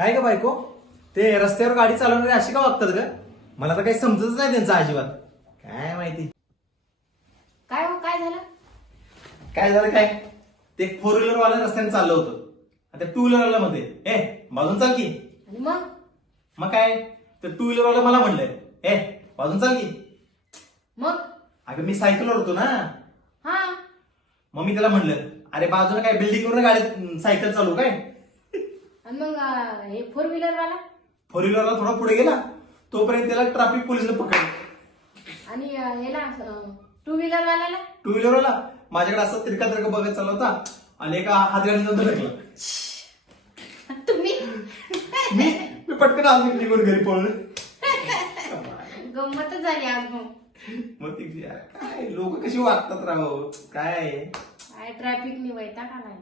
काय ग बायको, ते रस्त्यावर गाडी चालवणारे अशी का वागतात ग? मला तर काही समजतच नाही त्यांचं अजिबात. काय माहिती काय हो, काय झालं? काय झालं काय. ते फोर व्हीलर वाला रस्त्याने चाललं होतं, आता टू व्हीलर वाला मध्ये बाजून चाल की. आणि मग मग काय, तर टू व्हीलर वाला मला म्हणलंय बाजून चाल की. मग अगं मी सायकलवर होतो ना, हा मग मी त्याला म्हणलं अरे बाजूला काय बिल्डिंग वर गाडी सायकल चालू काय. आणि मग हे फोर व्हीलर वाला फोर व्हीलरला थोडा पुढे गेला, तोपर्यंत त्याला ट्रॅफिक पोलिसने पकडलं. आणि याला टू व्हीलर वाल्याला टू व्हीलर वाला माझ्याकडे असं तिरका तिरका बघत चालला होता आणि एका हातगाडीनं धडकला. तुम्ही मी मी पटकन आलो निघून घरी पळलो. गंमतच झाली आज मग. मग ती काय लोक कशी वागतात राहो काय. ट्रॅफिक नि वैताग आलाय.